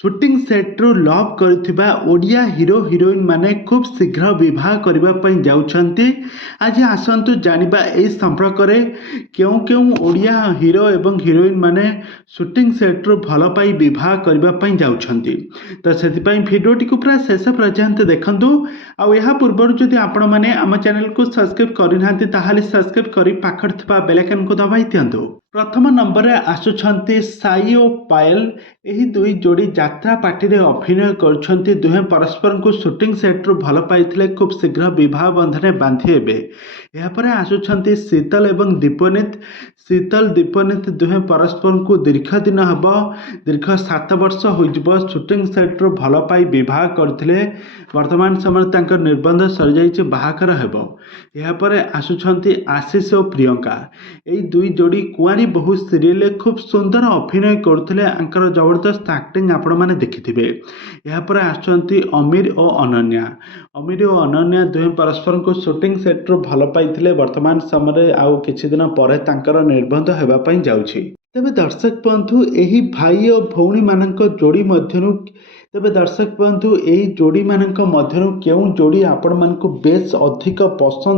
Suiting सेट्रु love करुथिबा Odia hero heroine माने खूब शीघ्र विवाह करबा पई जाउछंती। आज आसंतु जानिबा ए संपर्क रे केउ केउ ओडिया हीरो एवं हिरोइन माने सुटिंग सेट्रु भल पाई विवाह करबा पई जाउछंती। तो सेति पई भिडियोटी को पूरा शेष पर्यंत देखंतु। आ यहा पूर्व जदि आपण माने आम चैनल को सब्सक्राइब करिनांती ताहाले सब्सक्राइब करी पाखर थिबा बेल आइकन को दबाई दियंतु। प्रथम नंबर रे आसुछंती साई ओ पायल। एही दुई जोड़ी यात्रा पार्टी रे अभिनय करुछंती। दुहे परस्पर को शूटिंग सेट्रु भल पाइथिले खूब शीघ्र विवाह बंधने बांधि हेबे। एहा परे आसुछंती शीतल एवं दीपनीत। शीतल दीपनीत दुहे परस्पर को दीर्घ दिन हबो दीर्घ 7 वर्ष होइजबो शूटिंग सेट्रु भल पाई विवाह करथिले। वर्तमान समय तांकर निर्बंध सरि जाइछि, बाहाकर हेबो। एहा परे आसुछंती आशीष और प्रियंका। एई दुई जोड़ी कुआरी बहु सीरियल खूब सुंदर अभिनय करथिले। आंकर जबरदस्त एक्टिंग आपण माने देखिथिबे। एहा परे आछंती अमीर और अनन्या। अमीर और अनन्या दुहे परस्पर को शूटिंग सेट्रु भल पाइथिले। वर्तमान समय आउ किछि दिन परे तांकर निर्बंध हेबा पई जाउछि। तेबे दर्शक बंधु एही भाई और भौणी मानक जोड़ी मध्यनु तेबे दर्शक बंधु एही जोड़ी मानक मध्यनु केउ जोड़ी आपण मानकु बेस अधिक पसंद